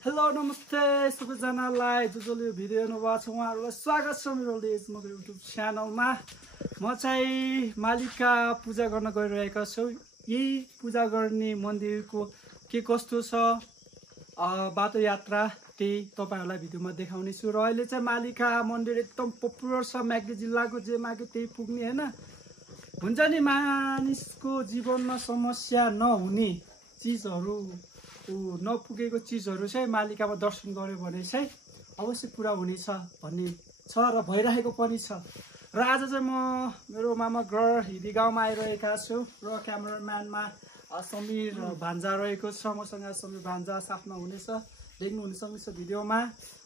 Hello नमस्ते सबैजनालाई जसले यो भिडियो हेर्नुभएको छ उहाँहरूलाई स्वागत छ मेरो मको युट्युब च्यानलमा। म चाहिँ मालिका पूजा गर्न गइरहेका छु। यही पूजा गर्ने मन्दिरको के कस्तो छ बाटो यात्रा त्यही तपाईहरुलाई भिडियोमा देखाउने छु। र अहिले चाहिँ मालिका मन्दिर एकदम पपुलर छ, म्याग्दी जिल्लाको जे मागे त्यही पुग्ने हैन। हुन्छ नि मानिसको जीवनमा समस्या नहुने चीजहरु नपुगेको चीजहरु चाहिँ मालिकामा दर्शन गर्यो भने चाहिँ अवश्य पूरा हुनेछ भन्ने छ र भइरहेको पनि छ। र आज चाहिँ म मेरो मामा घर हिदी गाउँमा आइरहेका छु र क्यामेराम्यानमा समीर भान्जा रहेको छ। मसँग समीर भान्जा साथमा हुनेछ, देख्नु हुन सक्छ भिडियोमा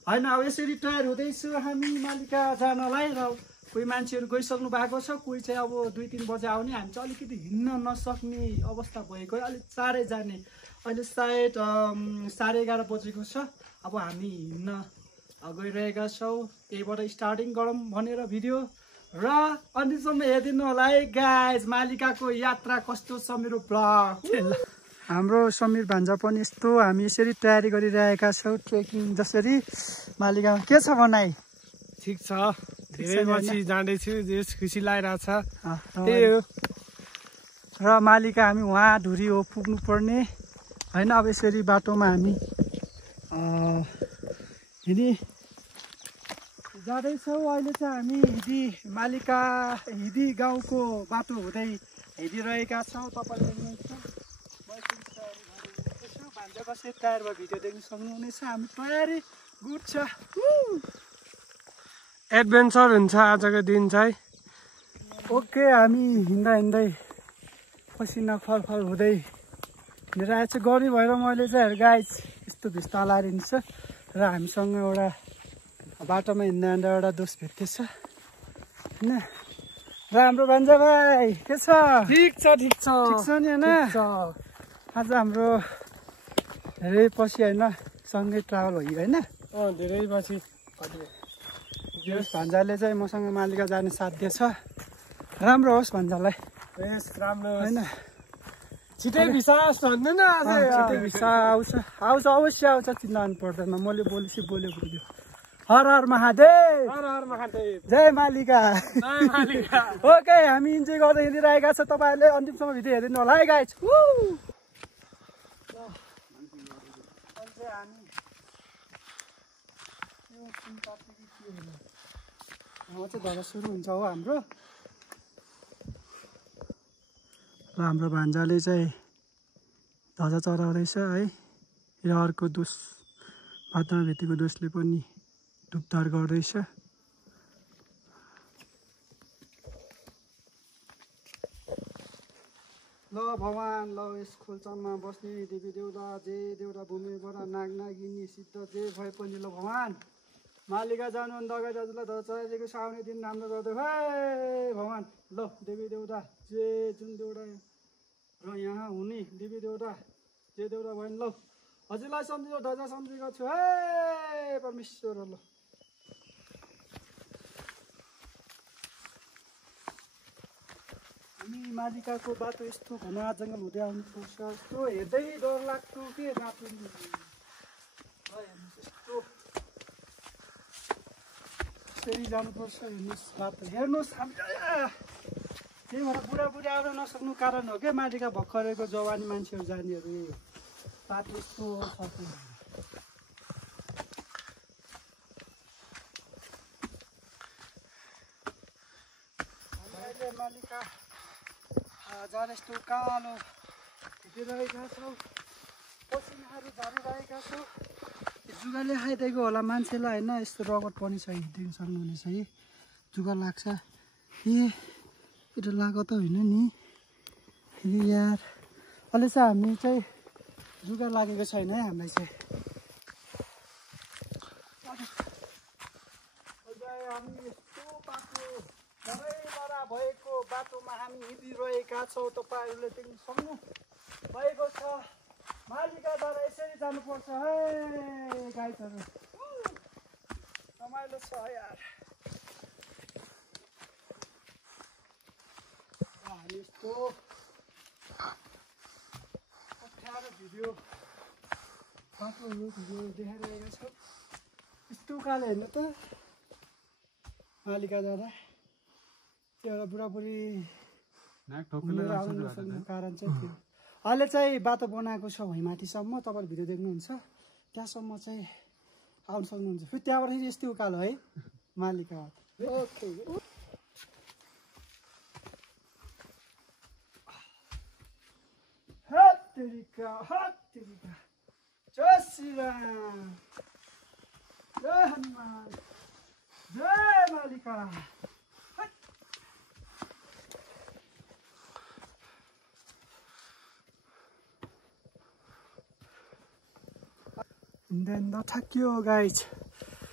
हैन। अब यसरी तयार हुँदैछु हामी मालिका जानलाई। र कोही मान्छेहरु गइसक्नु भएको छ, कोही चाहिँ अब 2-3 बजे आउने। हामी चाहिँ अलिकति हिँड्न नसक्ने अवस्था भएको, अलि चाँडै जाने। अहिले सायद 11:30 बजेको छ। अब हामी हिँड्न गइरहेका छौं। त्यहीबाट स्टार्टिङ गरौँ भनेर भिडियो र अन्तिमसम्म हेरिदिनु होला है गाइज। मालिकाको यात्रा कस्तो छ मेरो ब्लग। हाम्रो समीर भान्जा पनि यस्तो हामी यसरी तयारी गरिरहेका छौं ट्रेकिङ जसरी। मालिकामा के छ भनाइ? ठीक छ, धेरै पछि जाँदैछु, देश खुसी लागिरहेछ। त्यही हो। र मालिका हामी वहाँ धुरी हो पुग्नु पर्ने हैन। अब यसरी बाटोमा हामी हिँडी जाँदैछौँ। अहिले चाहिँ हामी मालिका हिदी गाउँको बाटो हुँदै हिँडिरहेका छौँ। तपाईँले देख्नुहुन्छ भान्जा कसरी तयार भयो भिडियो देख्न सक्नुहुनेछ। हामी तयारी गुड छ, एडभेन्चर हुन्छ आजको दिन चाहिँ। ओके हामी हिँड्दा हिँड्दै पसिना फलफल हुँदै हिँडिरहेको छु। गर्मी भएर मैले चाहिँ गाइस यस्तो भिस्ता लाएर हिँड्छ। र हामीसँग एउटा बाटोमा हिँड्दा हिँड्दा एउटा दोस्त भेट्दैछ हैन। र हाम्रो भान्जा भाइ के छ? ठीक छ, ठिक छ, ठिक छ नि हैन। आज हाम्रो धेरै पछि हैन सँगै ट्राभल भयो हैन। धेरै पछि भान्जाले चाहिँ मसँग मालिका जाने साथ दिएछ। राम्रो होस् भान्जालाई। बेस राम्रो हैन। छिटै भिसा भन्दैन आज। छिटै भिसा आउँछ अवश्य आउँछ, चिन्ता गर्नु पर्दैन। मैले बोलेपछि बोल्यो बोल्यो। हर हर महादेव, हर हर महादेव, जय मालिका। जय मालिका। ओके हामी इन्जोय गर्दै हिँडिरहेका छ। तपाईहरुले अन्तिमसम्म भिडियो हेरिदिनु होला है गाइज। चाहिँ सुरु हुन्छ हो हाम्रो। र हाम्रो भान्जाले चाहिँ ध्वजा चढाउँदैछ है। र अर्को दोष बाटोमा भेटेको दोषले पनि धुपधार गर्दैछ। ल भगवान, ल यस खोल्चामा बस्ने देवी देउता जे देउता भूमिबाट नाग नागिनी सिद्ध जे भए पनि ल भगवान मालिका जानु दगा दाजुलाई दचाइदिएको साउने दिन राम्रो गर्दै है भगवान। ल देवी देउता जे जुन देउता र यहाँ हुने देवी देउता जे देउता भयो नि ल हजुरलाई सम्झेर ध्वजा सम्झेको छु है परमेश्वर। ल हामी मालिकाको बाटो यस्तो घना जङ्गल हुँदै आउनुपर्छ। यस्तो हेर्दै डर लाग्छ के बाटो यस्तो यसरी जानुपर्छ। हेर्नुहोस् बाटो हेर्नुहोस्। त्यही भएर बुढाबुढी आउन नसक्नु कारण हो क्या मालिका भर्खरको जवानी मान्छेहरू जानेहरू बाटो यस्तो छ। अहिले मालिका जान यस्तो कालो हिँडिरहेका छौँ, पसिनाहरू झरिरहेका छौँ। जुगाले खाइदिएको होला मान्छेलाई होइन। यस्तो रगत पनि छ, हिँडिदिनु सक्नुहुनेछ है। जुगा लाग्छ यो लगाएको त होइन नि यार। अहिले चाहिँ हामी चाहिँ जुगा लागेको छैन है हामीलाई चाहिँ। हामी यस्तो बाटो झरैलरा भएको बाटोमा हामी हिँडिरहेका छौँ। तपाईँहरूले देख्न सक्नु भएको छ। मालिकाद्वारा यसरी जानुपर्छ है गाइजहरू। रमाइलो छ यार। हामी यस्तो अप्ठ्यारो भिडियो बाटोहरू भिडियो देखाइरहेका छौँ यस्तो उकालो हेर्नु त मालिका जाँदा त्यो एउटा बुढाबुढी आउनु नसक्ने कारण चाहिँ थियो अहिले चाहिँ बाटो बनाएको छ भुइँमाथिसम्म तपाईँले भिडियो देख्नुहुन्छ त्यहाँसम्म चाहिँ आउनु सक्नुहुन्छ फेरि त्यहाँबाट फेरि यस्तै उकालो है मालिका ओके जय श्रीराम जय हनुमान जय मालिका हिँड्दा थाक्यो गाइज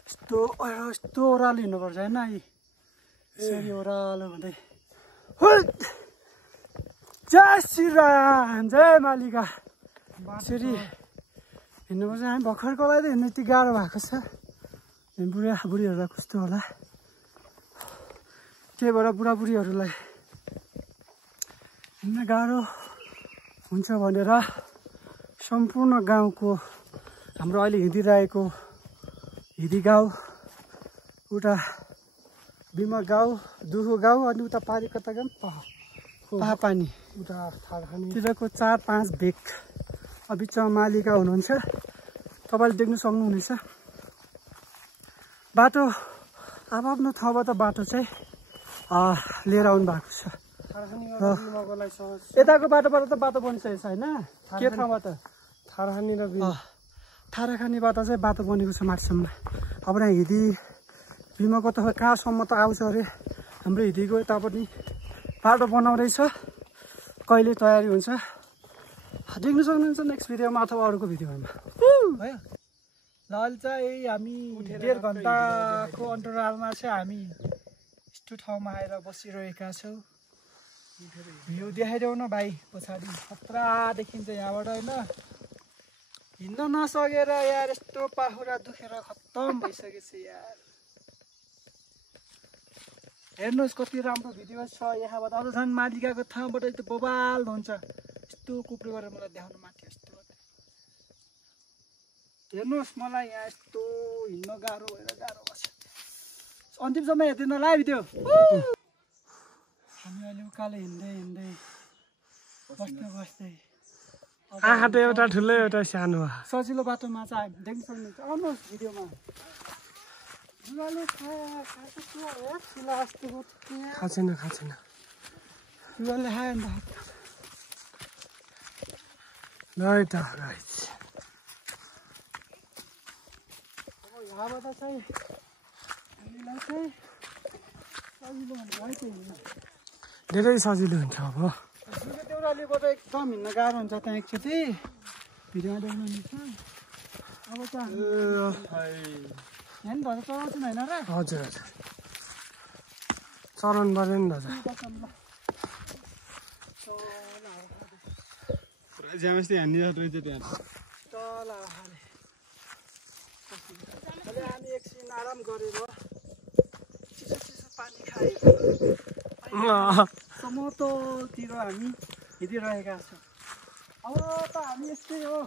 यस्तो ओह्रालो हिँड्नुपर्छ होइन यसरी ओह्रालो हुँदै जय श्रीराम जय मालिका यसरी हिँड्नुपर्छ हामी भर्खरको लागि त हिँड्नु यति गाह्रो भएको छ बुढाबुढीहरूलाई कस्तो होला त्यही भएर बुढाबुढीहरूलाई हिँड्न गाह्रो हुन्छ भनेर सम्पूर्ण गाउँको हाम्रो अहिले हिँडिरहेको हिदी गाउँ उता बिमा गाउँ दुहो गाउँ अनि उता पारी कता गाउँ पानी उता तिरको 4-5 भेग बिचमा मालिका हुनुहुन्छ तपाईँले देख्नु सक्नुहुनेछ बाटो आफ्नो ठाउँबाट बाटो चाहिँ लिएर आउनु भएको छ यताको बाटोबाट त बाटो बनिसकेको छ होइन के ठाउँबाट थाराखानी र थाराखानीबाट चाहिँ बाटो बनेको छ माथिसम्म अब यहाँ हिदी बिमाको त कहाँसम्म त आउँछ अरे हाम्रो हिदीको यता पनि बाटो बनाउँदैछ कहिले तयारी हुन्छ देख्नु सक्नुहुन्छ नेक्स्ट भिडियोमा अथवा अरूको भिडियोमा भयो ल अहिले चाहिँ हामी 1.5 घन्टाको अन्तरालमा चाहिँ हामी यस्तो ठाउँमा आएर बसिरहेका छौँ भ्यू देखाइदेऊ न भाइ पछाडि खतरा देखिन्छ यहाँबाट होइन हिँड्न नसकेर यार यस्तो पाखुरा दुखेर खत्तम भइसकेछ यार हेर्नुहोस् कति राम्रो भिडियो छ यहाँबाट अझ झन् मालिकाको ठाउँबाट यस्तो बबाल हुन्छ यस्तो कुप्रो गरेर मलाई देखाउनु माथि यस्तो हेर्नुहोस् मलाई यहाँ यस्तो हिँड्न गाह्रो भएर गाह्रो बस्छ अन्तिमसम्म हेर्दैन होला भिडियो हामी अहिले उकालो हिँड्दै बस्दै आँखा त एउटा ठुलो एउटा सानो सजिलो बाटोमा चाहिँ देख्न सक्नुहुन्छ आउनुहोस् भिडियोमा खाँचेन यहाँबाट चाहिँ हामीलाई चाहिँ सजिलो हुन्छ धेरै सजिलो हुन्छ अब देउरालीबाट एकदम हिँड्न गाह्रो हुन्छ त्यहाँ एकचोटि भिडियोमा देख्नुहुन्छ अब चाहिँ यहाँ नि धजा चलाउँछौँ होइन र हजुर चलाउनु पऱ्यो नि दाजु ज्यामस्ती हानिरहेको रहेछ त्यहाँ तल अहिले हामी एकछिन आराम गरेर चिसो पानी खाएर समतलतिर हामी हिँडिरहेका छौँ अब त हामी यस्तै हो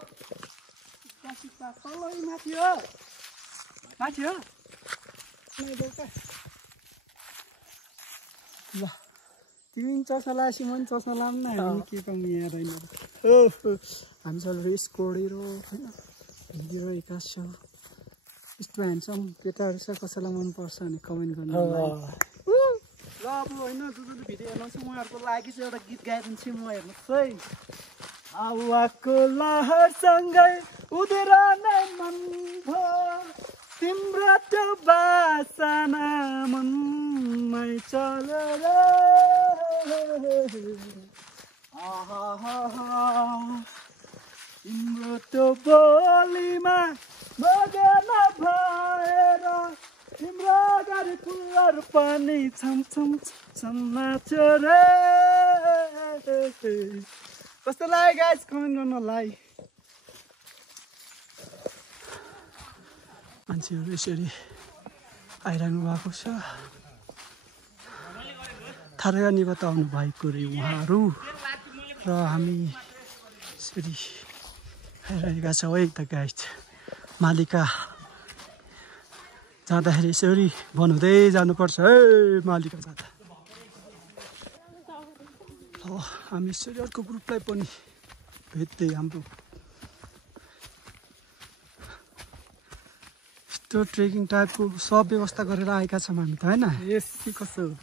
तलै माथि हो ल तिमी पनि चस्मा लगाएपछि म पनि चस्मा लाऊँ न हामी के कमी यहाँ रहेन हामी सबै स्कोडेर होइन हिँडिरहेका छौँ यस्तो ह्यान्डसम केटाहरू छ कसैलाई मनपर्छ भने कमेन्ट गर्नु ल अब होइन जो भिडियो हेर्नुहुन्छ उहाँहरूको लागि चाहिँ एउटा गीत गाइदिन्छु म हेर्नुहोस् है हावाको लहरसँगै उडेर नै मन भयो तिम्रो त्यो बासना मनमै चलेर तिम्रो त्यो बोलीमा मगन भएर तिम्रो गाडी फुलहरू पनि छम नाच्यो रे कस्तो लाग्यो गाइस कमेन्ट गर्नु होला है मान्छेहरू यसरी आइरहनु भएको छ थाराखानीबाट आउनु भएको रे उहाँहरू र हामी यसरी आइरहेका छौँ है त गाइज मालिका जाँदाखेरि यसरी बनाउँदै जानुपर्छ है मालिका जाँदा हामी यसरी अर्को ग्रुपलाई पनि भेट्दै हाम्रो यस्तो ट्रेकिङ टाइपको सब व्यवस्था गरेर आएका छौँ हामी त होइन यस के कसो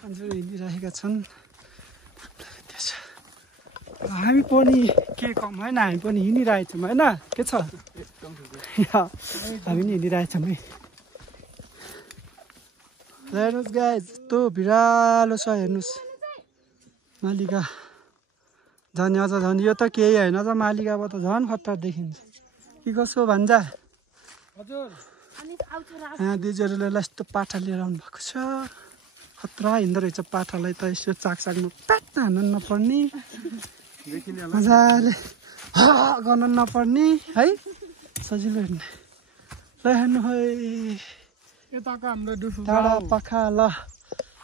मान्छेहरू हिँडिरहेका छन् हामी पनि के कम होइन हामी पनि हिँडिरहेछौँ होइन के छ हामी नि हिँडिरहेछौँ है हेर्नुहोस् गाइज यस्तो भिरालो छ हेर्नुहोस् मालिका झन् अझ झन् यो त केही होइन त मालिकाबाट झन् खतरा देखिन्छ के कसो भन्छ यहाँ दिदीहरूले यस्तो पाठा लिएर आउनु भएको छ खतरा हिँड्दो रहेछ पाठालाई त यसो चाकचाकमा प्याट हान्नु नपर्ने मजाले गर्न नपर्ने है सजिलो हिँड्ने ल हेर्नु है यताको हाम्रो डुफु टाढा पाखा ल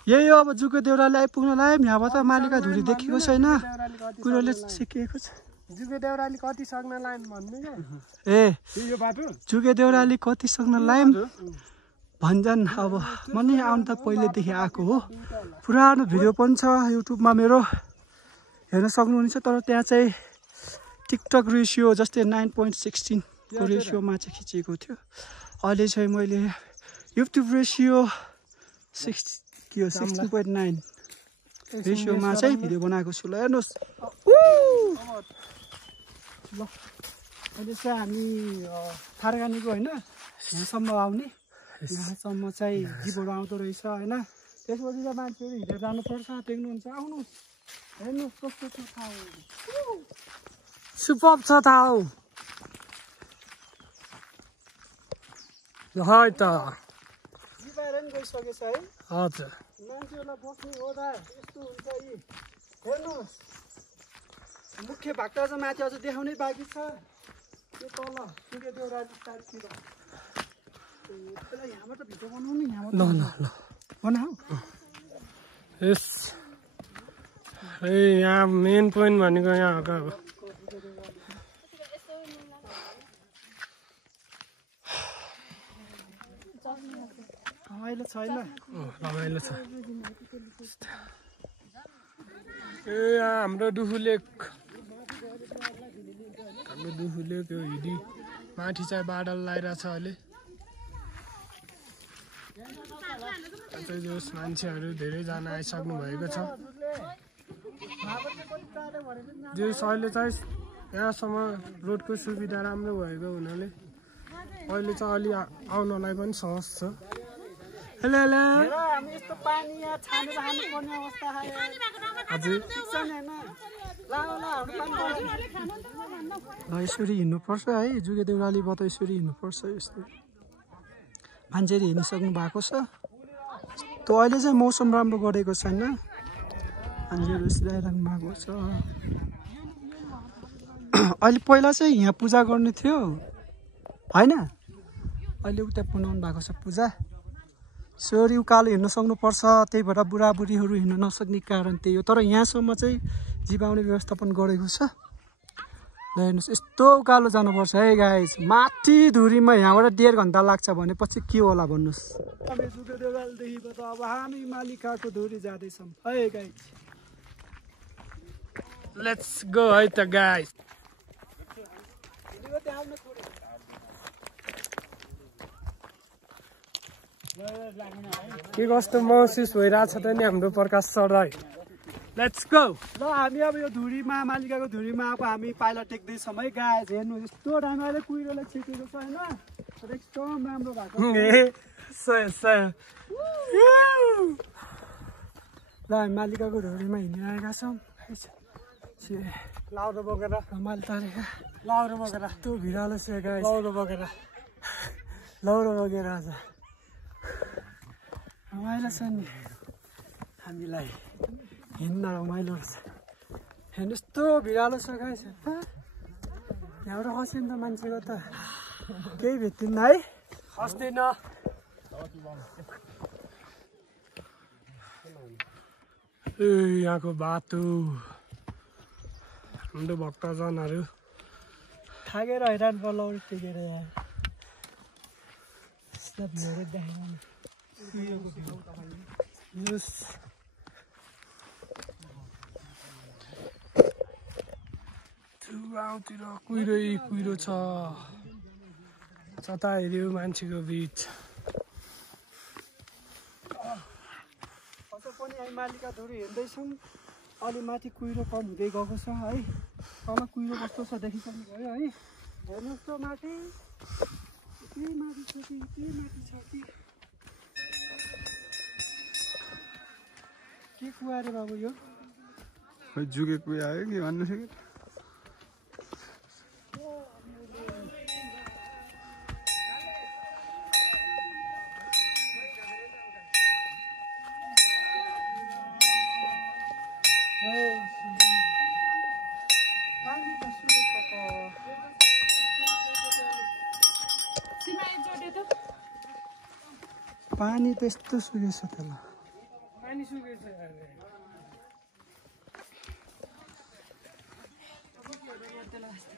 यही हो अब जुके देउराली आइपुग्नलाई यहाँबाट मालिका धुरी देखेको छैन कुरोले सिकिएको छ जुके देउराली कति सक्न लाइन भन्नु ए यो बाटो जुके देउराली कति सक्न लायम भन्छन् अब म नि आउनु त पहिलेदेखि आएको हो पुरानो भिडियो पनि छ युट्युबमा मेरो हेर्न सक्नुहुनेछ तर त्यहाँ चाहिँ टिकटक रेसियो जस्तै 9.16 को रेसियोमा चाहिँ खिचेको थियो अहिले चाहिँ मैले युट्युब रेसियो 16.9 रेसियोमा चाहिँ भिडियो बनाएको छु ल हेर्नुहोस् ल अहिले चाहिँ हामी थारगानीको होइन यहाँसम्म आउने यहाँसम्म चाहिँ जीवहरू आउँदो रहेछ होइन त्यसपछि त मान्छेहरू हिँडेर जानुपर्छ देख्नुहुन्छ आउनुहोस् हेर्नुहोस् कस्तो छ ठाउँ सुपर छ ठाउँ है त बिबाएर पनि गइसकेछ है हजुर मान्छेहरूलाई बस्ने ओदा यस्तो हुन्छ यी हेर्नुहोस् मुख्य भागटा चाहिँ माथि अझ देखाउनै बाँकी छ यो तल जुके देउराली साइडतिर त्यसलाई यहाँबाट भिडियो बनाउनु नि यहाँबाट ल ल ल बनाऊ यस ए यहाँ मेन पोइन्ट भनेको यहाँको अब रमाइलो छैन रमाइलो छ ए यहाँ हाम्रो डुफु लेक यो हिडी माथि चाहिँ बादल लगाइरहेछ अहिले चाहिँ जोस् मान्छेहरू धेरैजना आइसक्नु भएको छ जोस् अहिले चाहिँ यहाँसम्म रोडको सुविधा राम्रो भएको हुनाले अहिले चाहिँ अलि आउनलाई पनि सहज छ हेलो हेलो हामी यस्तो पानी यहाँ छानेर खानुपर्ने अवस्था हजुर यसरी हिँड्नुपर्छ है जुके देउरालीबाट यसरी हिँड्नुपर्छ यस्तो मान्छेहरू हिँडिसक्नु भएको छ त अहिले चाहिँ मौसम राम्रो गरेको छैन मान्छेहरू यसरी आइरहनु भएको छ अहिले पहिला चाहिँ यहाँ पूजा गर्ने थियो होइन अहिले उता पुनाउनु भएको छ पूजा यसरी उकालो हिँड्न सक्नुपर्छ त्यही भएर बुढाबुढीहरू हिँड्न नसक्ने कारण त्यही हो तर यहाँसम्म चाहिँ जिबाउने व्यवस्थापन गरेको छ ल हेर्नुहोस् यस्तो उकालो जानुपर्छ है गाइस माथि धुरीमा यहाँबाट 1.5 घन्टा लाग्छ भनेपछि के होला भन्नुहोस् हामी जुके देउरालीदेखिबाट अब हामी मालिकाको धुरी जाँदैछौँ है गाइस लेट्स गो है त गाइस के कस्तो महसुस भइरहेछ त नि हाम्रो प्रकाश सरलाई लेट्स गो ल हामी अब यो धुरीमा मालिकाको धुरीमा अब हामी पाइला टेक्दैछौँ है गाइस हेर्नु यस्तो राम्रो अहिले कुहिरोले छिटेको छ होइन एकदम राम्रो भएको ल हामी मालिकाको धुरीमा हिँडिरहेका छौँ लाउरो बोकेर रमाइलो तारेका लाउरो बोकेर यस्तो भिरालो छ गाइस लाउरो बोकेर लौरो बोकेर आज रमाइलो छ नि हामीलाई हिँड्न रमाइलो रहेछ हेर्नु यस्तो भिरालो छ गाइस यहाँबाट खस्यो नि त मान्छेको त केही भेट्दिनँ है खस्दैन ए यहाँको बाटो हाम्रो भक्तजनहरू थाकेर हैरान पर्ला टेकेर यार सब मेरे देखाउन यस गाउँतिर कुहिरो छ जता हेऱ्यो मान्छेको भिड अझ पनि हामी मालिका धुरी हेर्दैछौँ अलि माथि कुहिरो कम हुँदै गएको छ है तल कुहिरो कस्तो छ देखिसक्नु भयो है हेर्नुहोस् त माथि के माथि छ कि के कुवा रे बाबु यो खोइ जुके कुवा आयो कि भन्नु सक्यो पानी त्यस्तो सुकेछ त ल पानी सुकेछ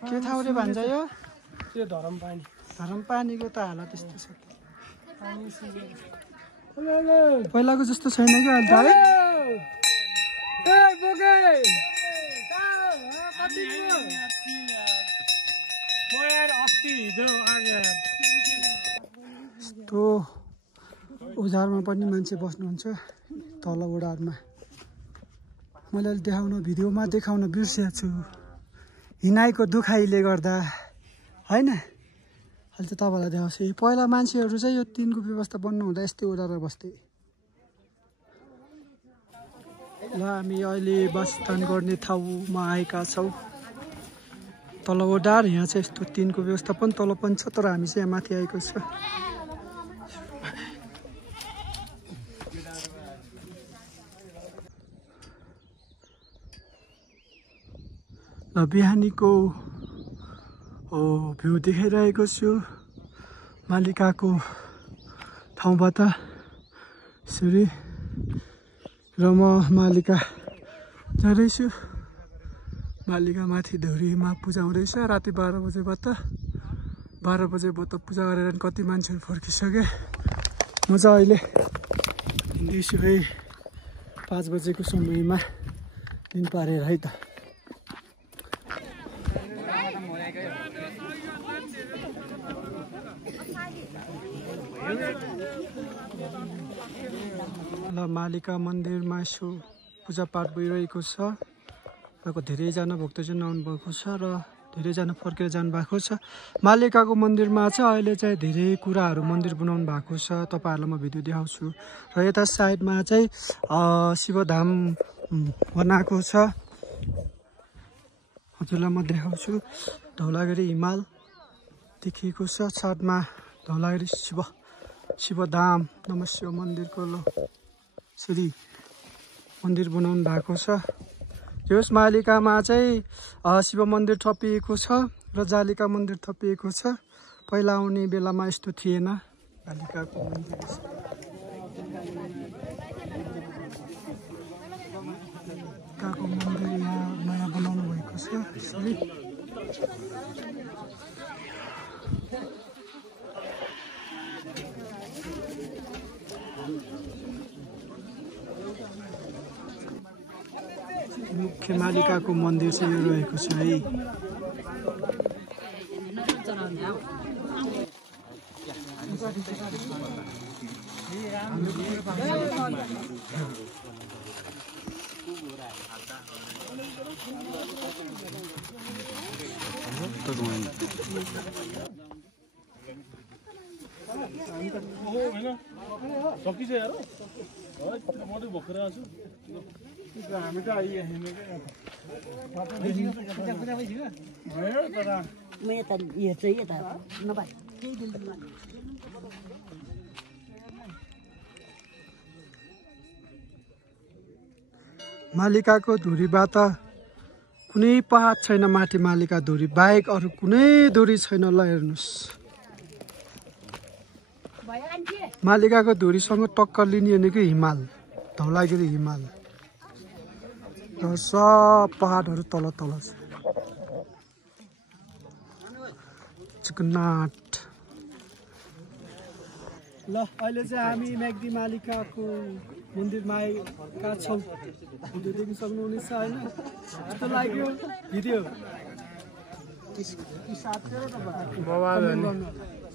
के ठाउँ रे भन्छ यो त्यो धरम पानीको त हालत त्यस्तो छ पानी सुकेछ पहिलाको जस्तो छैन कि अहिले त है यस्तो उजारमा पनि मान्छे बस्नुहुन्छ तल ओडारमा मैले अहिले भिडियोमा देखाउन बिर्सेको छु हिनाइको दुखाइले गर्दा होइन अहिले चाहिँ तपाईँलाई देखाउँछु पहिला मान्छेहरू चाहिँ यो टिनको व्यवस्था बन्नु हुँदा यस्तै ओडारमा बस्थे ल हामी अहिले वासस्थान गर्ने ठाउँमा आएका छौँ तल ओडार यहाँ चाहिँ यस्तो टिनको व्यवस्थापन तल पनि छ तर हामी चाहिँ यहाँ माथि आएको छ ल बिहानीको भ्यू देखाइरहेको छु मालिकाको ठाउँबाट यसरी र म मालिका जाँदैछु मालिका माथि धुरीमा पूजा हुँदैछ राति 12 बजेबाट 12 बजेबाट पूजा गरेर कति मान्छेहरू फर्किसके म चाहिँ अहिले हिँड्दैछु है 5 बजेको समयमा दिन पारेर है त ल मालिका मन्दिरमा यसो पूजापाठ भइरहेको छ र धेरैजना भक्तजन आउनुभएको छ र धेरैजना फर्केर जानुभएको छ मालिकाको मन्दिरमा चाहिँ अहिले चाहिँ धेरै कुराहरू मन्दिर बनाउनु भएको छ तपाईँहरूलाई म भिडियो देखाउँछु र यता साइडमा चाहिँ शिवधाम बनाएको छ हजुरलाई म देखाउँछु धौलागिरी हिमाल देखिएको छ साथमा धौलागिरी शिवधाम नमस्ते मन्दिरको श्री मन्दिर बनाउनु भएको छ यस मालिकामा चाहिँ शिव मन्दिर थपिएको छ र जालिका मन्दिर थपिएको छ पहिला आउने बेलामा यस्तो थिएन मालिकाको मन्दिर यहाँ नयाँ बनाउनु भएको छ यसरी मुख्य मालिकाको मन्दिर चाहिँ यो रहेको छ है हामी त मालिकाको धुरीबाट कुनै पहाड छैन माथि मालिका धुरी बाहेक अरू कुनै धुरी छैन ल हेर्नुहोस् मालिकाको धुरीसँग टक्कर लिने भनेको हिमाल धौलागिरी हिमाल र सब पहाडहरू तल तल छ चिकनाट ल अहिले चाहिँ हामी म्याग्दी मालिकाको मन्दिरमा आएका छौँ भिडियो देख्न सक्नुहुनेछ होइन कस्तो लाग्यो भिडियो बवाल कमेन्ट गर्नु